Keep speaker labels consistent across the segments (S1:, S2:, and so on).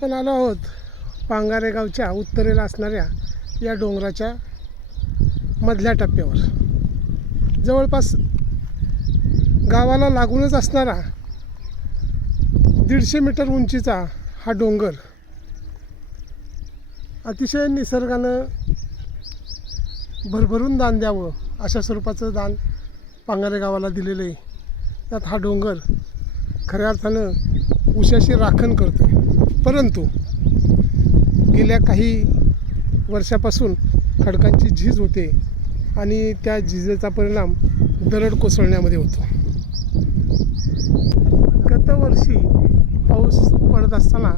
S1: आपण आलो आहोत पांगारे गावच्या उत्तरेला असणाऱ्या या डोंगराच्या मधल्या टप्प्यावर. जवळपास गावाला लागूनच असणारा दीडशे मीटर उंचीचा हा डोंगर अतिशय निसर्गानं भरभरून दान द्यावं अशा स्वरूपाचं दान पांगारे गावाला दिलेलं आहे. त्यात हा डोंगर खऱ्या अर्थानं उशाशी राखण करतो परंतु गेल्या काही वर्षापासून खडकांची झीज होते आणि त्या झिजेचा परिणाम दरड कोसळण्यामध्ये होतो. गतवर्षी पाऊस पडत असताना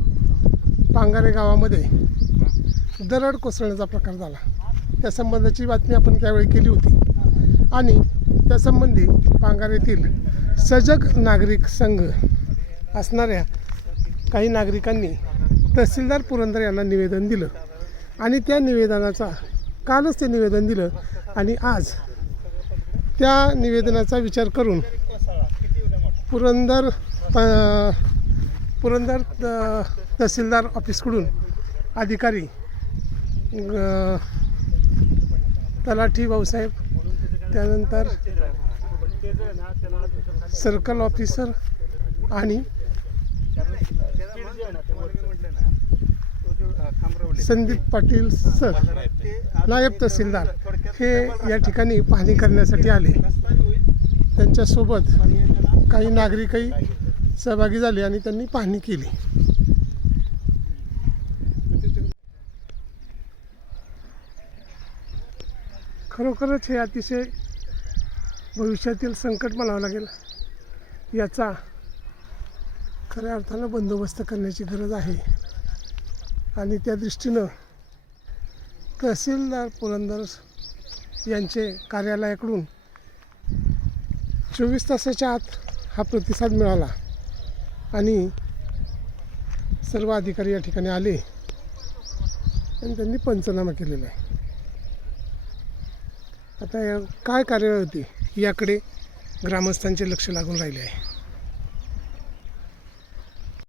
S1: पांगारे गावामध्ये दरड कोसळण्याचा प्रकार झाला. त्या संबंधाची बातमी आपण त्यावेळी केली होती. आणि त्यासंबंधी पांगारेतील सजग नागरिक संघ असणाऱ्या काही नागरिकांनी तहसीलदार पुरंदर यांना निवेदन दिलं. आणि त्या निवेदनाचा कालच ते निवेदन दिलं. आणि आज त्या निवेदनाचा विचार करून पुरंदर पुरंदर तहसीलदार ऑफिसकडून अधिकारी तलाठी भाऊसाहेब त्यानंतर सर्कल ऑफिसर आणि संदीप पाटील सर नायब तहसीलदार हे या ठिकाणी पाहणी करण्यासाठी आले. त्यांच्यासोबत काही नागरिकही सहभागी झाले आणि त्यांनी पाहणी केली. खरोखरच हे अतिशय भविष्यातील संकट म्हणावं लागेल. याचा खऱ्या अर्थानं बंदोबस्त करण्याची गरज आहे. आणि त्या दृष्टीनं तहसीलदार पुरंदर यांचे कार्यालयाकडून चोवीस तासाच्या आत हा प्रतिसाद मिळाला आणि सर्व अधिकारी या ठिकाणी आले आणि त्यांनी पंचनामा केलेला आहे. आता या काय कार्यवाही होती याकडे ग्रामस्थांचे लक्ष लागून राहिले आहे.